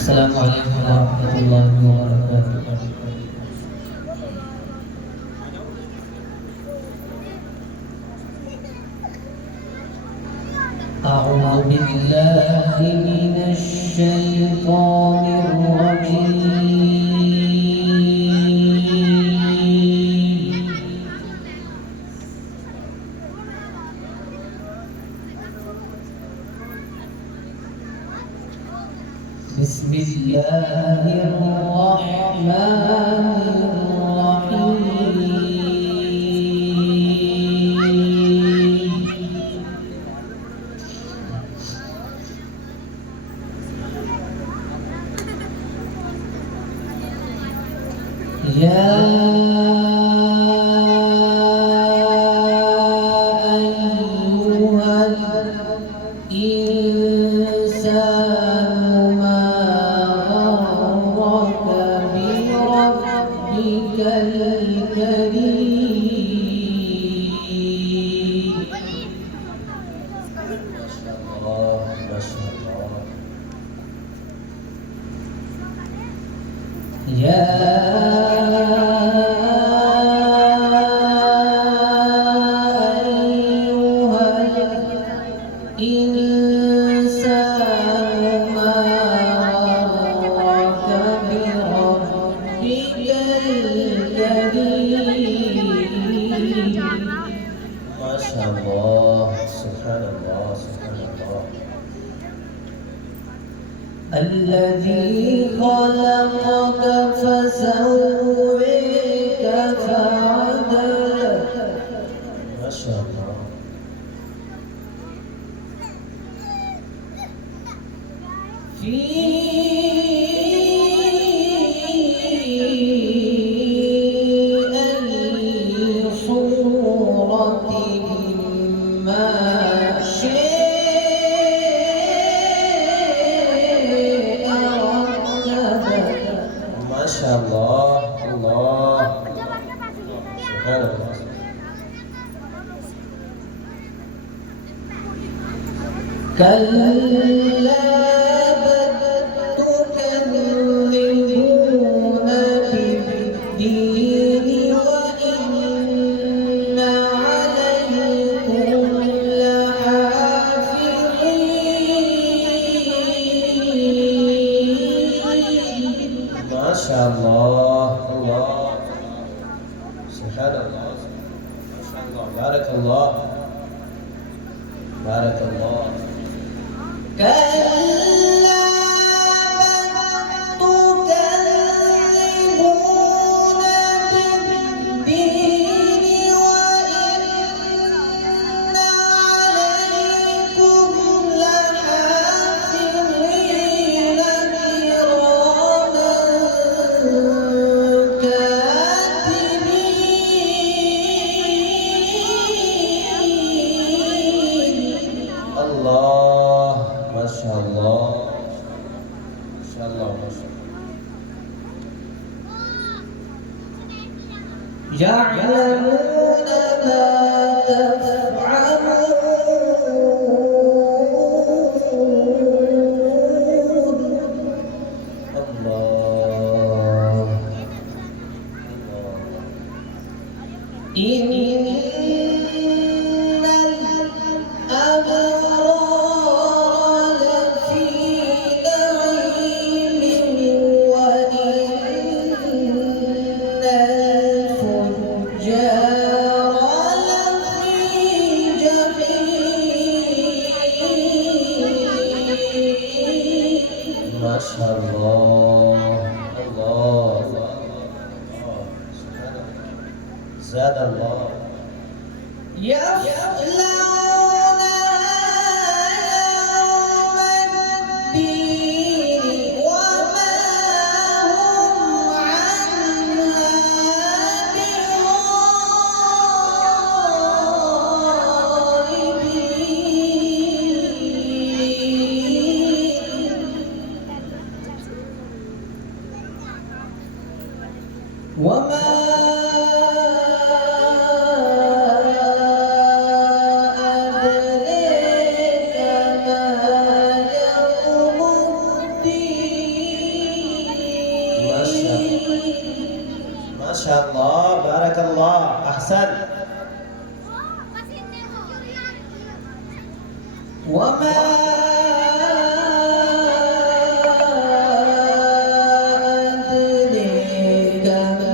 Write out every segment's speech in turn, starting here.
Assalamualaikum warahmatullahi wabarakatuh. A'udzu billahi minasy syaithanir rajim. Bismillahirrahmanirrahim. Ya ayyuhal insanu ma gharraka bi rabbikal karim. Masyaallah, masyaallah. Ya insanu ma gharraka bi rabbikal karim. Masyaallah, subhanallah, subhanallah. الذي خلقك فسويك فعدلك. ما شاء الله. في أي صورة ما شاء ما شاء الله. الله سبحان الله. كلا بل تكذبون بالدين وإن عليكم لحافظين. ما شاء الله. الله سبحان الله. ما شاء الله. بارك الله، بارك الله. كلا بل تكذبون بالدين وإن عليكم لحافظين كراما كاتبين. الله ما شاء الله، ما شاء الله، ما شاء الله. يعلمون ما تفعلون. الله، إن الأبرار لفي نعيم وإن الفجار لفي جحيم. ما شاء الله. الله، سبحان الله. زاد الله. يصلونها يوم الدين وما هم عنها بغائبين. وما أدريك ما يوم الدين. Masyaallah, barakallah, ahsan. وما أدريك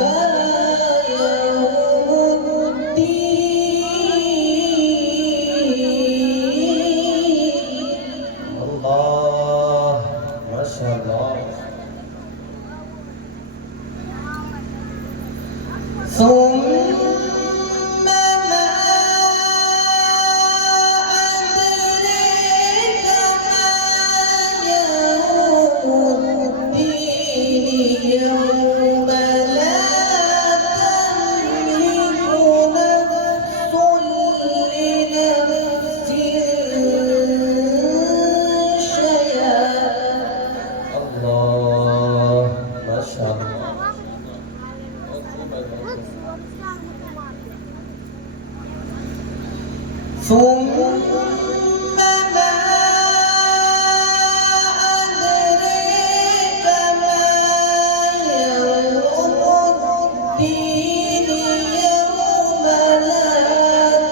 ما يوم الدين Allah, masyaallah. ثم ما أدريك ما يوم الدين يوم لا تملك نفس لنفس شيئا Allah, masyaallah. ثم ما أدريك ما يوم الدين يوم لا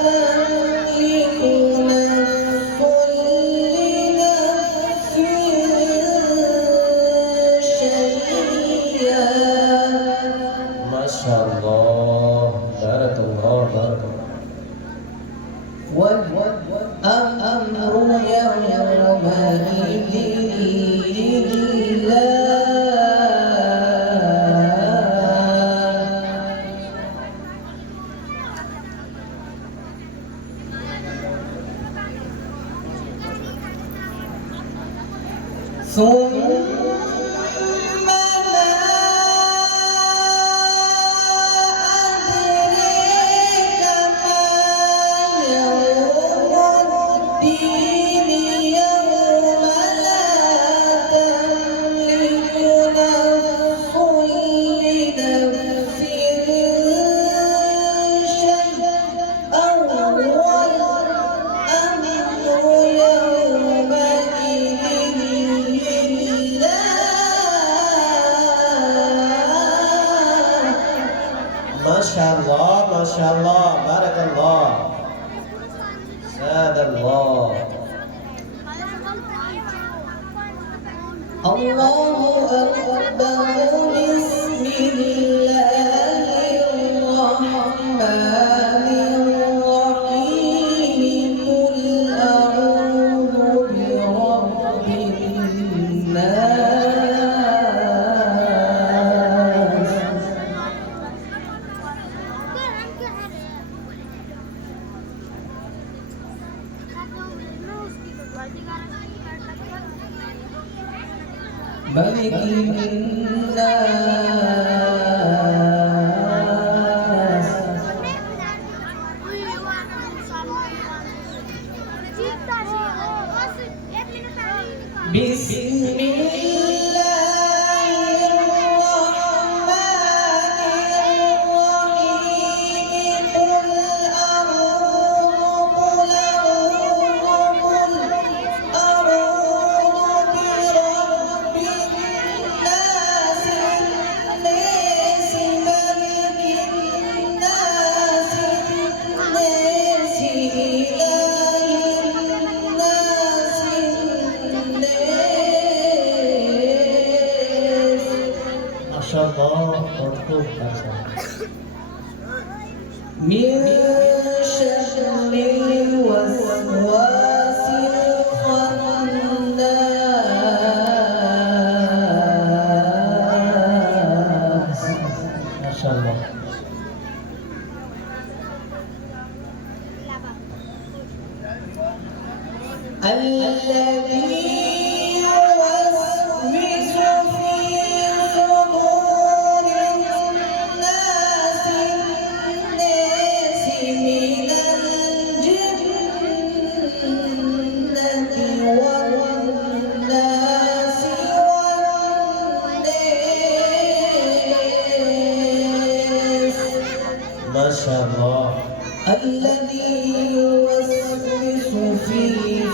تملك نفس لنفس شيئا Masyaallah, barakallah, barakallah. والأمر يومئذ لله ثم ما أدريك ما يوم الدين يوم لا تملك نفس لنفس شيئا والأمر يومئذ Masyaallah, masyaallah, barakallah. Sadallah. الله أكبر بسم الله الرحمن الرحيم قل أعوذ برب الناس ملك الناس بسم الله الرحمن الرحيم قل أعوذ برب الناس الناس ملك الناس الناس إله الناس الناس Masyaallah, cukup, masyaallah. من شر الوسواس الخناس Masyaallah. الذي يوسوس في صدور الناس من الجنة والناس والناس Masyaallah. الذي يوسوس في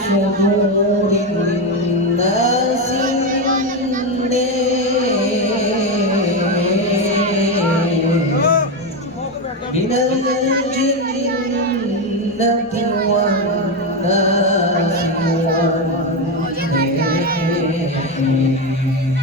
صدور الناس الناس من الجنة والناس والحين